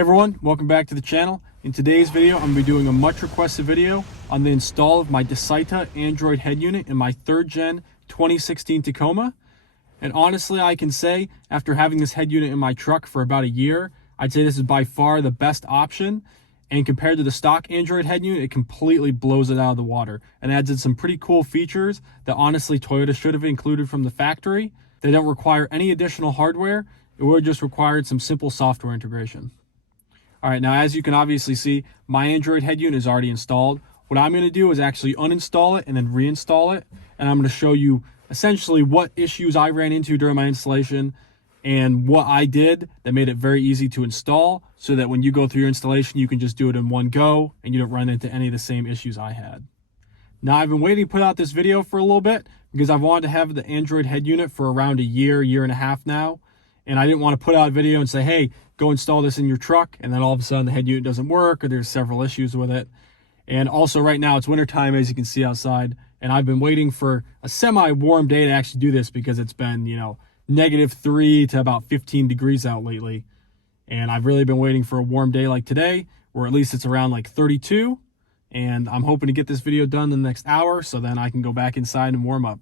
everyone, welcome back to the channel. In today's video, I'm going to be doing a much requested video on the install of my Dasaita Android Head-Unit in my 3rd gen 2016 Tacoma. And honestly, I can say, after having this head unit in my truck for about a year, I'd say this is by far the best option. And compared to the stock Android head unit, it completely blows it out of the water and adds in some pretty cool features that honestly Toyota should have included from the factory. They don't require any additional hardware. It would have just required some simple software integration. All right, now as you can obviously see, my Android head unit is already installed. What I'm going to do is actually uninstall it and then reinstall it. And I'm going to show you essentially what issues I ran into during my installation and what I did that made it very easy to install, so that when you go through your installation, you can just do it in one go and you don't run into any of the same issues I had. Now, I've been waiting to put out this video for a little bit because I've wanted to have the Android head unit for around a year and a half now. And I didn't want to put out a video and say, hey, go install this in your truck. And then all of a sudden the head unit doesn't work or there's several issues with it. And also right now it's wintertime, as you can see outside. And I've been waiting for a semi-warm day to actually do this because it's been, -3 to about 15 degrees out lately. And I've really been waiting for a warm day like today, or at least it's around like 32. And I'm hoping to get this video done in the next hour so then I can go back inside and warm up.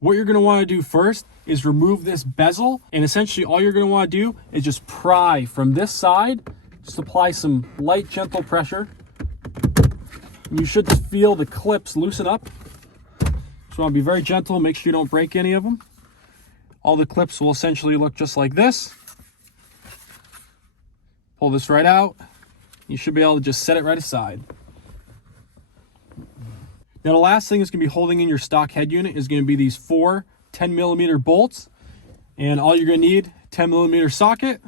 What you're going to want to do first is remove this bezel. And essentially all you're going to want to do is just pry from this side. Just apply some light, gentle pressure. And you should just feel the clips loosen up. So I'll be very gentle, make sure you don't break any of them. All the clips will essentially look just like this. Pull this right out. You should be able to just set it right aside. Now the last thing that's going to be holding in your stock head unit is going to be these 4 10mm bolts. And all you're going to need, 10mm socket.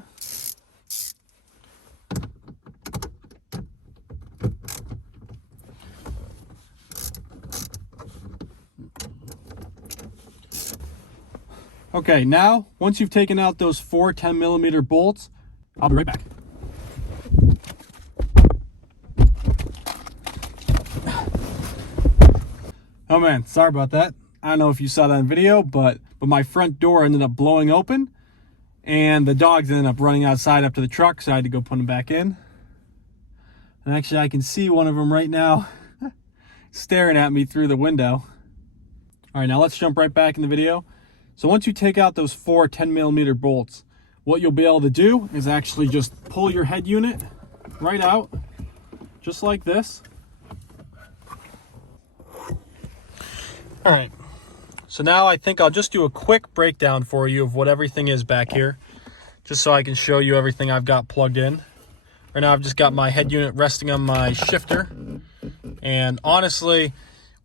Okay, now, once you've taken out those 4 10mm bolts, I'll be right back. Oh man, sorry about that. I don't know if you saw that in video, but my front door ended up blowing open and the dogs ended up running outside up to the truck, so I had to go put them back in. And actually I can see one of them right now staring at me through the window. All right, now let's jump right back in the video. So once you take out those 4 10mm bolts, what you'll be able to do is actually just pull your head unit right out, just like this. All right, so now I think I'll just do a quick breakdown for you of what everything is back here, just so I can show you everything I've got plugged in. Right now I've just got my head unit resting on my shifter, and honestly,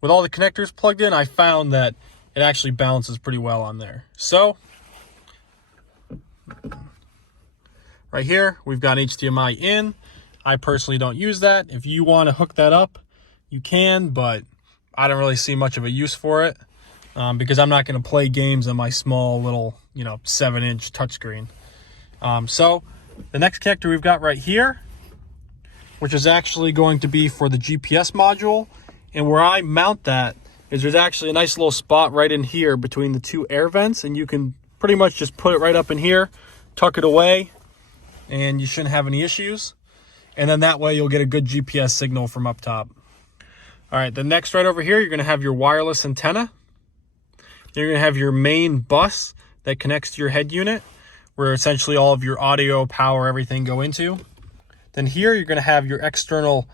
with all the connectors plugged in, I found that it actually balances pretty well on there. So right here, we've got HDMI in. I personally don't use that. If you want to hook that up, you can, but I don't really see much of a use for it because I'm not going to play games on my small little, 7-inch touchscreen. So the next connector we've got right here, which is actually going to be for the GPS module. And where I mount that is there's actually a nice little spot right in here between the 2 air vents, and you can pretty much just put it right up in here, tuck it away, and you shouldn't have any issues. And then that way you'll get a good GPS signal from up top. All right, the next right over here, you're gonna have your wireless antenna. You're gonna have your main bus that connects to your head unit, where essentially all of your audio, power, everything go into. Then here, you're gonna have your external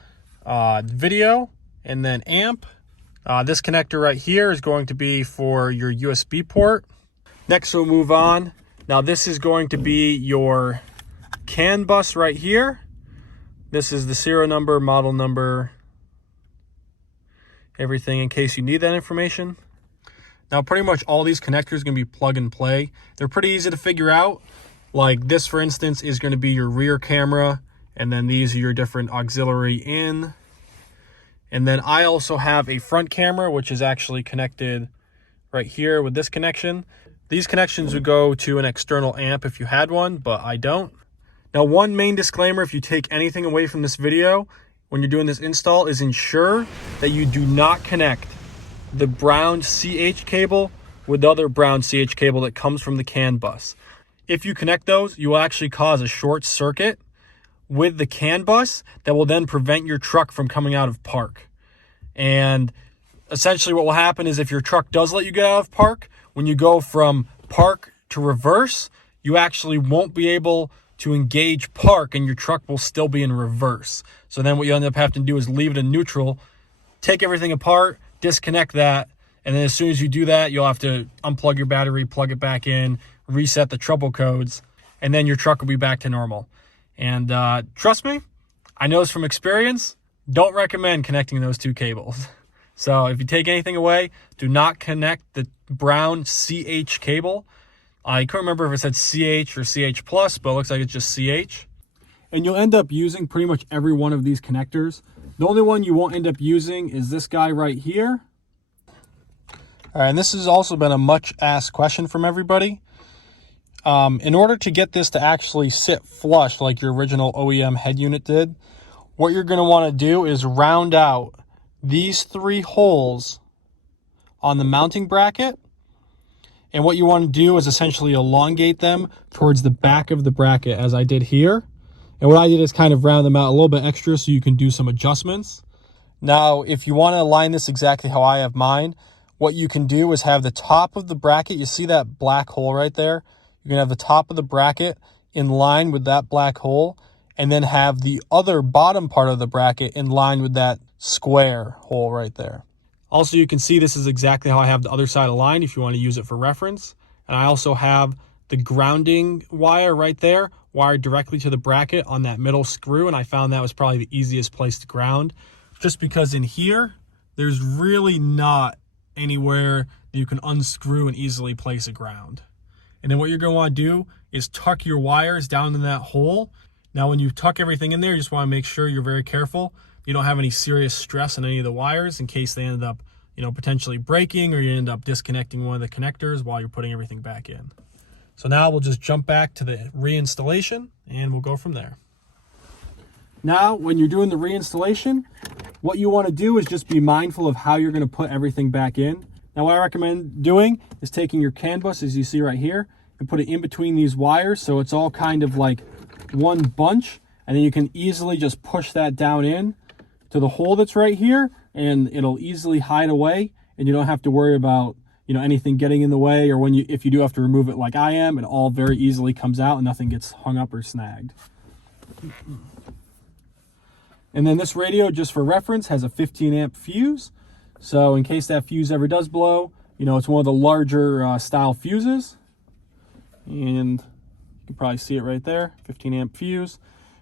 video and then amp. This connector right here is going to be for your USB port. Next, we'll move on. Now, this is going to be your CAN bus right here. This is the serial number, model number, everything in case you need that information. Now, pretty much all these connectors are going to be plug and play. They're pretty easy to figure out. Like this, for instance, is going to be your rear camera, and then these are your different auxiliary in. And then I also have a front camera, which is actually connected right here with this connection. These connections would go to an external amp if you had one, but I don't. Now, one main disclaimer, if you take anything away from this video when you're doing this install, is ensure that you do not connect the brown CH cable with the other brown CH cable that comes from the CAN bus. If you connect those, you will actually cause a short circuit, with the CAN bus that will then prevent your truck from coming out of park. And essentially what will happen is if your truck does let you get out of park, when you go from park to reverse, you actually won't be able to engage park and your truck will still be in reverse. So then what you end up having to do is leave it in neutral, take everything apart, disconnect that, and then as soon as you do that, you'll have to unplug your battery, plug it back in, reset the trouble codes, and then your truck will be back to normal. And trust me, I know this from experience, don't recommend connecting those two cables. So if you take anything away, do not connect the brown CH cable. I couldn't remember if it said CH or CH+, but it looks like it's just CH. And you'll end up using pretty much every one of these connectors. The only one you won't end up using is this guy right here. All right, and this has also been a much asked question from everybody. In order to get this to actually sit flush like your original OEM head unit did, what you're going to want to do is round out these 3 holes on the mounting bracket. And what you want to do is essentially elongate them towards the back of the bracket as I did here. And what I did is kind of round them out a little bit extra so you can do some adjustments. Now, if you want to align this exactly how I have mine, what you can do is have the top of the bracket, you see that black hole right there? You're going to have the top of the bracket in line with that black hole, and then have the other bottom part of the bracket in line with that square hole right there. Also, you can see this is exactly how I have the other side aligned if you want to use it for reference. And I also have the grounding wire right there wired directly to the bracket on that middle screw, and I found that was probably the easiest place to ground, just because in here, there's really not anywhere that you can unscrew and easily place a ground. And then what you're going to want to do is tuck your wires down in that hole. Now, when you tuck everything in there, you just want to make sure you're very careful. You don't have any serious stress on any of the wires in case they end up, potentially breaking, or you end up disconnecting one of the connectors while you're putting everything back in. So now we'll just jump back to the reinstallation and we'll go from there. Now, when you're doing the reinstallation, what you want to do is just be mindful of how you're going to put everything back in. Now, what I recommend doing is taking your CAN bus, as you see right here, and put it in between these wires so it's all kind of like one bunch, and then you can easily just push that down in to the hole that's right here, and it'll easily hide away, and you don't have to worry about anything getting in the way, or if you do have to remove it like I am, it all very easily comes out and nothing gets hung up or snagged. And then this radio, just for reference, has a 15 amp fuse. So in case that fuse ever does blow, it's one of the larger style fuses. And you can probably see it right there, 15 amp fuse.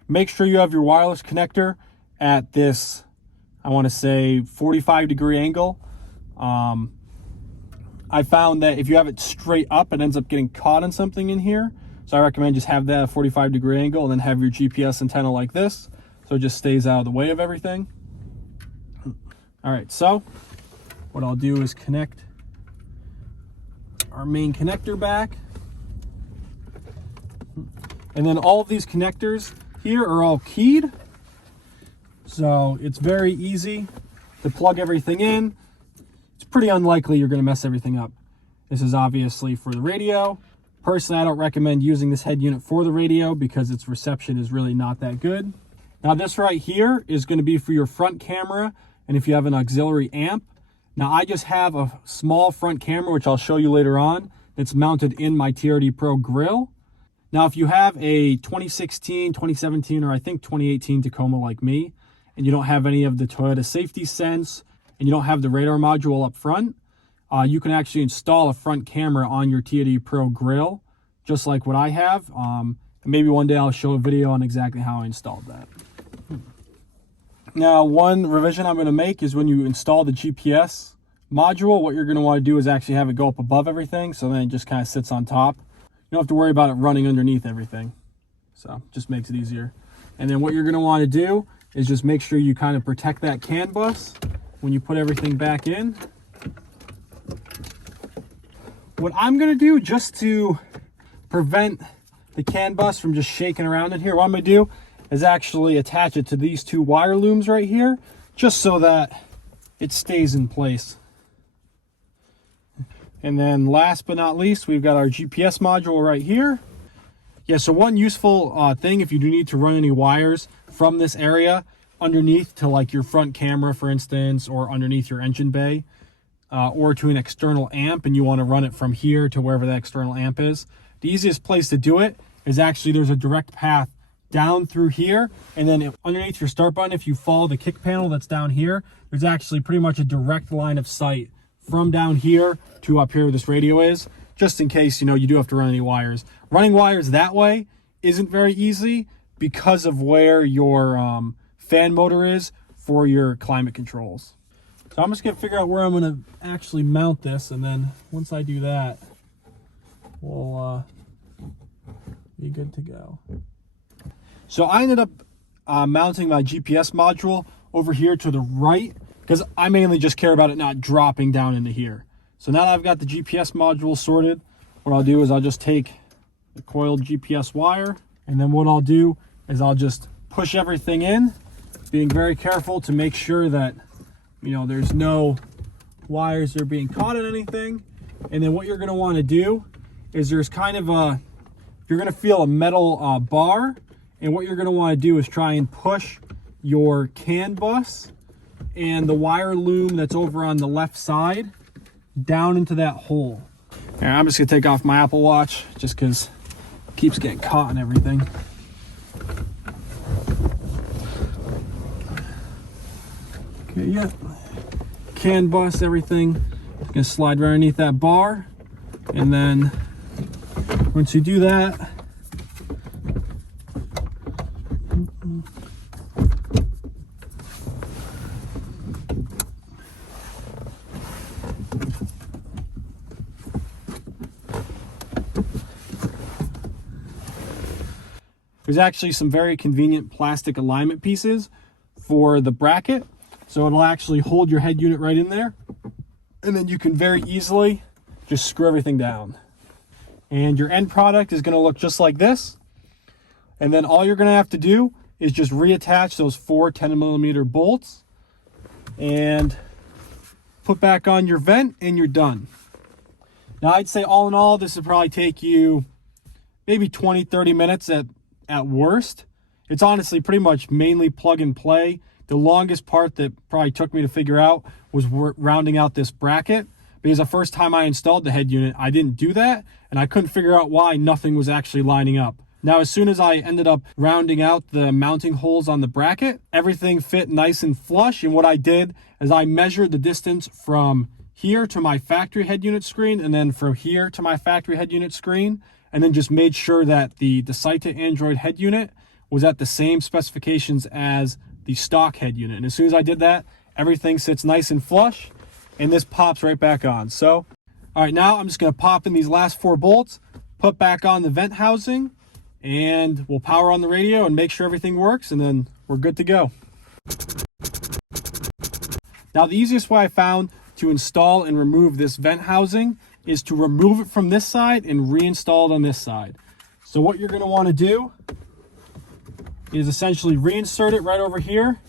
Make sure you have your wireless connector at this, I want to say 45-degree angle. I found that if you have it straight up, it ends up getting caught in something in here. So I recommend just have that at a 45-degree angle and then have your GPS antenna like this, so it just stays out of the way of everything. All right, so what I'll do is connect our main connector back. And then all of these connectors here are all keyed. So it's very easy to plug everything in. It's pretty unlikely you're going to mess everything up. This is obviously for the radio. Personally, I don't recommend using this head unit for the radio because its reception is really not that good. Now this right here is going to be for your front camera, and if you have an auxiliary amp. Now I just have a small front camera, which I'll show you later on, that's mounted in my TRD Pro grill. Now if you have a 2016, 2017, or I think 2018 Tacoma like me, and you don't have any of the Toyota Safety Sense, and you don't have the radar module up front, you can actually install a front camera on your TRD Pro grill, just like what I have. And maybe one day I'll show a video on exactly how I installed that. Now, one revision I'm going to make is when you install the GPS module, what you're going to want to do is actually have it go up above everything, so then it just kind of sits on top. You don't have to worry about it running underneath everything. So just makes it easier. And then what you're going to want to do is just make sure you kind of protect that CAN bus when you put everything back in. What I'm going to do, just to prevent the CAN bus from just shaking around in here, what I'm going to do is actually attach it to these two wire looms right here, just so that it stays in place. And then last but not least, we've got our GPS module right here. Yeah, so one useful thing, if you do need to run any wires from this area underneath to like your front camera, for instance, or underneath your engine bay, or to an external amp, and you want to run it from here to wherever that external amp is, the easiest place to do it is actually there's a direct path down through here, and then underneath your start button, if you follow the kick panel that's down here, there's actually pretty much a direct line of sight from down here to up here where this radio is, just in case, you know, you do have to run any wires. Running wires that way isn't very easy because of where your fan motor is for your climate controls. So I'm just gonna figure out where I'm gonna actually mount this, and then once I do that, we'll be good to go. So I ended up mounting my GPS module over here to the right because I mainly just care about it not dropping down into here. So now that I've got the GPS module sorted, what I'll do is I'll just take the coiled GPS wire, and then what I'll do is I'll just push everything in, being very careful to make sure that, you know, there's no wires that are being caught in anything. And then what you're going to want to do is there's kind of you're going to feel a metal bar, and what you're going to want to do is try and push your CAN bus and the wire loom that's over on the left side down into that hole. Here, I'm just going to take off my Apple Watch just because it keeps getting caught and everything. Okay, yeah. CAN bus, everything. It's going to slide right underneath that bar. And then once you do that, there's actually some very convenient plastic alignment pieces for the bracket. So it'll actually hold your head unit right in there. And then you can very easily just screw everything down. And your end product is going to look just like this. And then all you're going to have to do is just reattach those 4 10mm bolts and put back on your vent, and you're done. Now I'd say all in all, this would probably take you maybe 20-30 minutes at worst. It's honestly pretty much mainly plug and play. The longest part that probably took me to figure out was rounding out this bracket, because the first time I installed the head unit, I didn't do that, and I couldn't figure out why nothing was actually lining up. Now, as soon as I ended up rounding out the mounting holes on the bracket, everything fit nice and flush, and what I did is I measured the distance from here to my factory head unit screen, and then from here to my factory head unit screen, and then just made sure that the Dasaita Android head unit was at the same specifications as the stock head unit. And as soon as I did that, everything sits nice and flush, and this pops right back on. So, all right, now I'm just gonna pop in these last 4 bolts, put back on the vent housing, and we'll power on the radio and make sure everything works, and then we're good to go. Now, the easiest way I found to install and remove this vent housing is to remove it from this side and reinstall it on this side. So what you're gonna wanna do is essentially reinsert it right over here.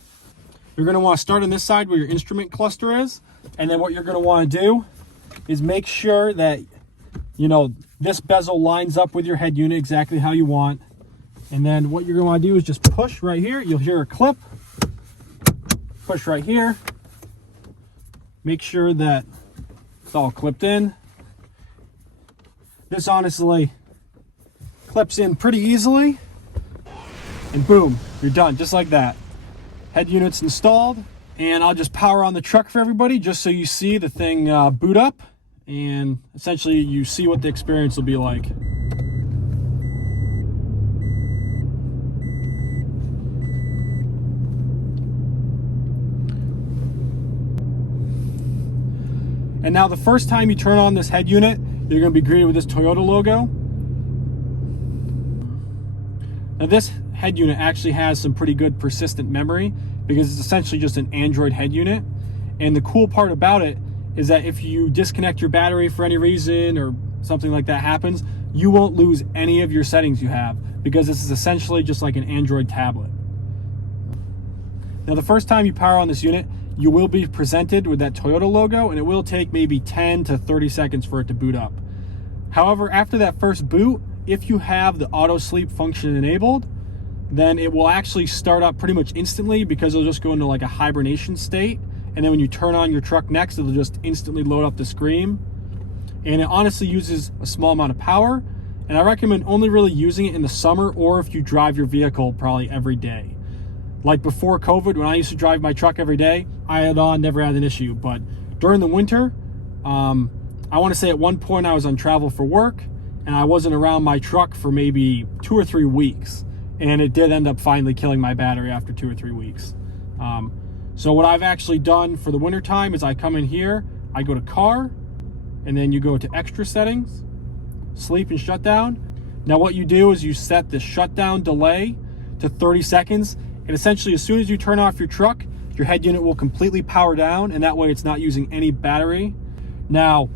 You're gonna wanna start on this side where your instrument cluster is, and then what you're gonna wanna do is make sure that, you know, this bezel lines up with your head unit exactly how you want. And then what you're gonna wanna do is just push right here. You'll hear a clip. Push right here. Make sure that it's all clipped in. This honestly clips in pretty easily. And boom, you're done, just like that. Head unit's installed, and I'll just power on the truck for everybody just so you see the thing boot up, and essentially you see what the experience will be like. And now the first time you turn on this head unit, you're going to be greeted with this Toyota logo. Now this head unit actually has some pretty good persistent memory because it's essentially just an Android head unit. And the cool part about it is that if you disconnect your battery for any reason or something like that happens, you won't lose any of your settings you have, because this is essentially just like an Android tablet. Now the first time you power on this unit, you will be presented with that Toyota logo, and it will take maybe 10 to 30 seconds for it to boot up. However, after that first boot, if you have the auto sleep function enabled, then it will actually start up pretty much instantly, because it'll just go into like a hibernation state. And then when you turn on your truck next, it'll just instantly load up the screen. And it honestly uses a small amount of power. And I recommend only really using it in the summer, or if you drive your vehicle probably every day. Like before COVID, when I used to drive my truck every day, I had on, never had an issue. But during the winter, I want to say at one point I was on travel for work, and I wasn't around my truck for maybe 2 or 3 weeks. And it did end up finally killing my battery after 2 or 3 weeks. So what I've actually done for the winter time is I come in here, I go to car, and then you go to extra settings, sleep and shutdown. Now what you do is you set the shutdown delay to 30 seconds. And essentially as soon as you turn off your truck, your head unit will completely power down, and that way it's not using any battery. Now,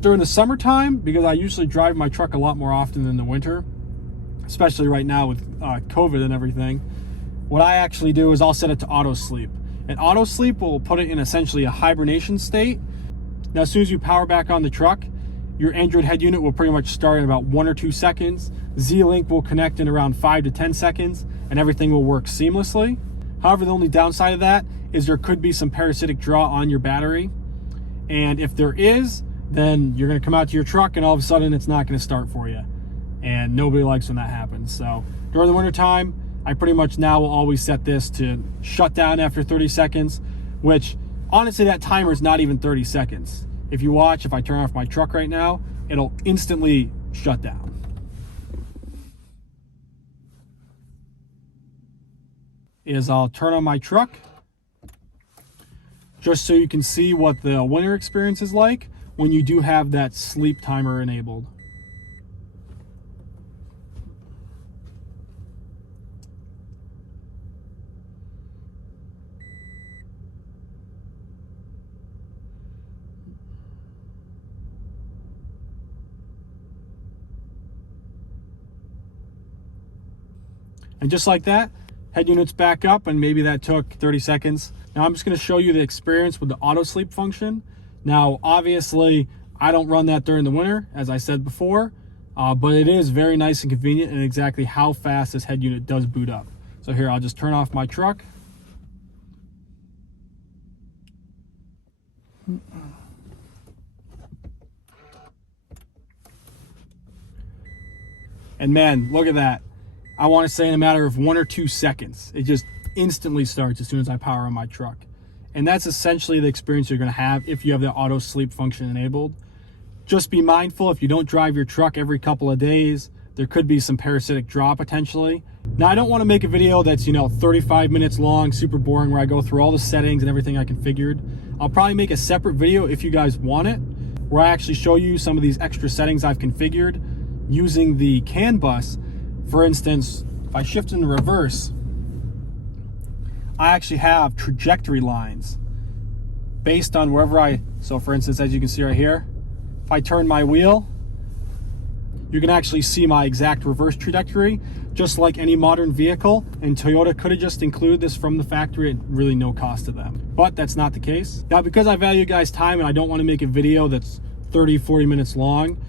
during the summertime, because I usually drive my truck a lot more often than the winter, especially right now with COVID and everything, what I actually do is I'll set it to auto sleep. And auto sleep will put it in essentially a hibernation state. Now, as soon as you power back on the truck, your Android head unit will pretty much start in about 1 or 2 seconds. Z-Link will connect in around 5 to 10 seconds, and everything will work seamlessly. However, the only downside of that is there could be some parasitic draw on your battery. And if there is, then you're going to come out to your truck and all of a sudden it's not going to start for you. And nobody likes when that happens. So during the winter time, I pretty much now will always set this to shut down after 30 seconds, which honestly, that timer is not even 30 seconds. If you watch, if I turn off my truck right now, it'll instantly shut down. I'll turn on my truck just so you can see what the winter experience is like when you do have that sleep timer enabled. And just like that, head unit's back up, and maybe that took 30 seconds. Now I'm just going to show you the experience with the auto sleep function. Now, obviously, I don't run that during the winter, as I said before, but it is very nice and convenient, and exactly how fast this head unit does boot up. So here, I'll just turn off my truck. And man, look at that. I want to say in a matter of 1 or 2 seconds, it just instantly starts as soon as I power on my truck. And that's essentially the experience you're going to have if you have the auto sleep function enabled. Just be mindful, if you don't drive your truck every couple of days, there could be some parasitic draw potentially. Now, I don't want to make a video that's, 35 minutes long, super boring, where I go through all the settings and everything I configured. I'll probably make a separate video if you guys want it, where I actually show you some of these extra settings I've configured using the CAN bus. For instance, if I shift in reverse, I actually have trajectory lines based on wherever so for instance, as you can see right here, if I turn my wheel, you can actually see my exact reverse trajectory, just like any modern vehicle. And Toyota could have just included this from the factory at really no cost to them. But that's not the case. Now, because I value you guys' time and I don't want to make a video that's 30, 40 minutes long,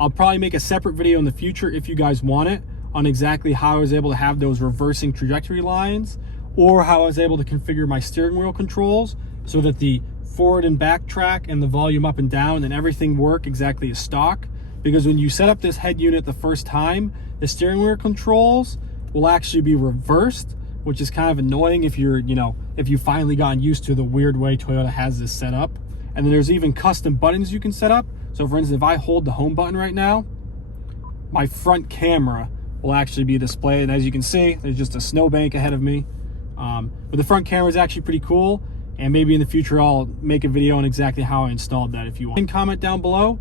I'll probably make a separate video in the future if you guys want it, on exactly how I was able to have those reversing trajectory lines, or how I was able to configure my steering wheel controls so that the forward and back track and the volume up and down and everything work exactly as stock. Because when you set up this head unit the first time, the steering wheel controls will actually be reversed, which is kind of annoying if you're, if you've finally gotten used to the weird way Toyota has this set up. And then there's even custom buttons you can set up. So for instance, if I hold the home button right now, my front camera will actually be displayed. And as you can see, there's just a snowbank ahead of me. But the front camera is actually pretty cool. And maybe in the future, I'll make a video on exactly how I installed that if you want. Comment down below.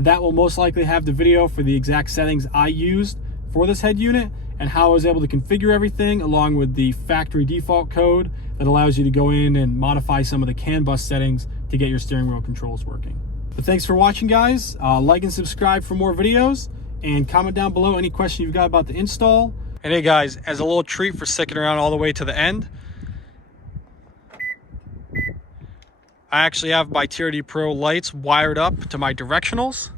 That will most likely have the video for the exact settings I used for this head unit and how I was able to configure everything, along with the factory default code that allows you to go in and modify some of the CAN bus settings to get your steering wheel controls working. But thanks for watching, guys. Like and subscribe for more videos, and comment down below any question you've got about the install. And hey guys, as a little treat for sticking around all the way to the end, I actually have my TRD Pro lights wired up to my directionals.